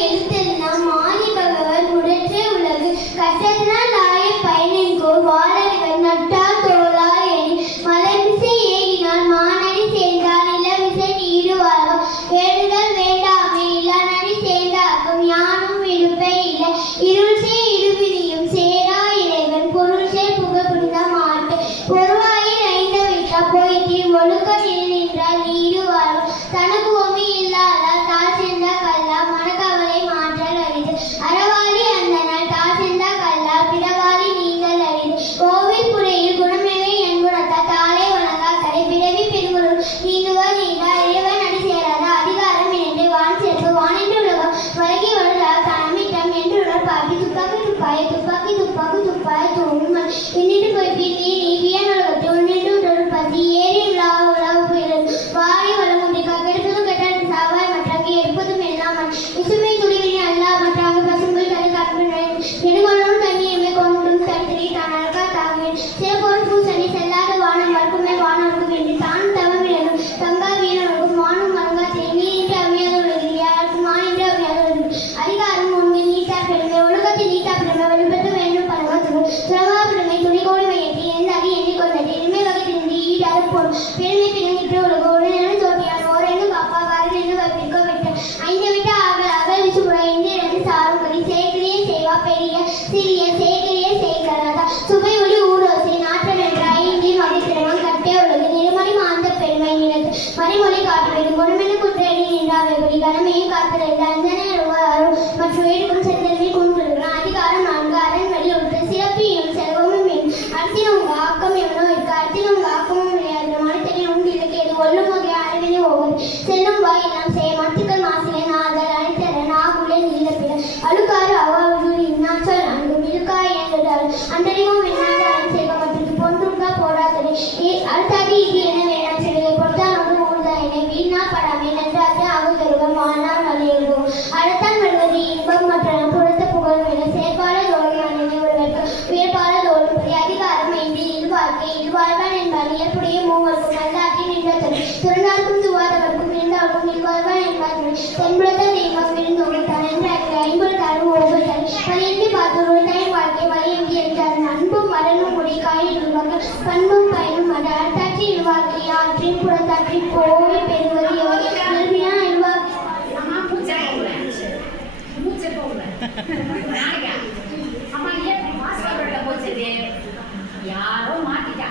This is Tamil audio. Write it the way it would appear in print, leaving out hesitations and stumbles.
எழுத்தெல்லாம் மாறி பகவர் முடற்றே உலகு கற்றதனால் ஆய பயனின்கோர் வாழர்கள் நட்டார் தோளார் எணி மலைமிசை ஏகினால் மானடி சேர்ந்தார் இளவிசை நீடு வாழ்வம் வேண்டுதல் வேண்டாமே இளநடி சேர்ந்தாக்கும் யானும் இடுப்பை இல்லை இருள் சே இருவினியும் சேரா இறைவன் பொருள் சே புக புனித மாட்டு பொருவாயில் ஐந்த வைத்தா போய்த்தி ஒழுக்க நின்றால் நீடு வாழ்வம் தனக்கு ஒமி இல்லாதால் தாழ் சேர்ந்த கல்லா மனக்கவலை மாற்றல் அரிது அறவாளி அந்த நாள் தாழ் சேர்ந்த கல்லா பிறவாளி நீங்கள் அரிது கோவில் புறையில் குணமிழை என் குணத்தா தாளை வணங்கா தலை பிறவி பெருங்குழும் நீங்குவர் நீங்கா இறைவன் அடி சேராத அதிகாரம் இணைந்து வான் சேர்ப்பு வானென்று உலகம் வழங்கி வருடா தனமிட்டம் என்று உடல் பாட்டி துப்பாக்கி துப்பாய தூண்மன் இன்னிட்டு போய்ப்பி நீ வியன் உலகத்தை உன்னிட்டு உடல் பசி ஏறி உலாவு பெயர் வாரி வளமுண்டி கெடுப்பதும் கெட்டால் சாவாய் மற்றாங்க எடுப்பதும் இல்லாமல் இசுமை துணிவினை அல்லா மற்றாங்க பசும்புல் தலை காட்டுகிறேன் நெடுங்கொள்ளும் தண்ணியமை கொண்டும் தனித்தனி தான் அழகா தாங்குவேன் சிறப்போர் பூசணி செல்லாத வானம் மறுக்குமே வானோருக்கும் என்று தான் தவமிழகும் தங்கா வீரனுக்கும் வானும் மறங்கா நீ என்று அமையாத உலகில் யாருக்கும் நான் என்று அமையாத உலகில் அதிகாரம் உண்மை நீட்டா பெருமை ஒழுக்கத்தை நீட்டா பெருமை வெளிப்பட்டு வேண்டும் பரவத்துக்கு சுரமா பெருமை துணிகோடி மையத்தை எந்தாகி எண்ணிக்கொண்டது இனிமை வகைத்திருந்து ஈடாத போடும் பெருமை பிறங்கிட்டு உலக உடனே தோட்டியார் ஓரென்று காப்பாகாரன் என்று வைப்பிற்கோ விட்டு ஐந்து விட்ட அகல் விசுமுறை இந்த இடத்து சாரும் கறி சேகரியே செய்வா பெரிய சிறிய சேகரியே செய்கிறாதா சுவை ஒளி ஊரோசை நாட்டம் என்ற ஐந்தின் வகைத்திறமம் கட்டே உலகு நிறுமணி மாந்த பெருமை நிலத்து மறைமொழி காட்டுவது குணமென குற்றடி நின்றாவை ஒளி கனமையும் காத்துறது அஞ்சனை அருவாரும் மற்றும் எடுக்கும் செத்தன்மை கொண்டுள்ளான் அதிகாரம் நான்கு அரண் வழி ஒன்று சிறப்பியும் செல்வமும் அரசியல் உங்க ஆக்கம் எவனோ இருக்கு அரசியல் உங்க ஆக்கமும் விளையாடு மனத்தனை உண்டு இலக்கியது ஒல்லும் வகை அறிவினை ஒவ்வொரு செல்லும் வாய் எல்லாம் செய்ய மத்துக்கள் மாசிலே நாதல் அழைத்தர நாகுலே நீலப்பிட அழுக்காறு அவ்வாறு இன்னாச்சல் அங்கு மிழுக்காய் என்றால் அந்தரிவும் என்னாதான் சேர்க்கப்பட்டிருக்கு பொன்றுக்கா போடாதே அடுத்தாதி இது என்ன வேணாம் சிலையை பொறுத்தான் ஒன்று ஊர்தான் என்னை வீணா படாமே நன்றாக அவதருவம் ஆனால் நலியுவோம் அடுத்தான் வருவது இன்பம் மற்றும் புறத்த புகழும் என செயற்பாடு தோல்வி நினைவுகளுக்கு உயர்பாடு தோல்வி அதிகாரம் என்று இல்வாழ்க்கை இல்வாழ்வான் என்பார் இயற்புடைய மூவருக்கும் நல்லாற்றி நின்றத்தன் துறந்தார்க்கும் துவாதவர்க்கும் இருந்தார்க்கும் இல்வாழ்வான் என்பார்கள் தென்புலத்த தெய்வம் விருந்தோடு தான் என்ற ஐம்புலத்தாரும் ஒவ்வொருத்தன் பணியின்றி பார்த்தொரு தாய் வாழ்க்கை வழியென்று என்றார் அன்பும் மரணும் முடி காயிடுவார்கள் பண்பும் பயனும் அது அடுத்தாற்றி இல்வாழ்க்கை ஆற்றின் புறத்தாற்றி போய் பெறுவது இயல்பினா இல்வாழ்க்கை யாரோ மாட்டிட்டா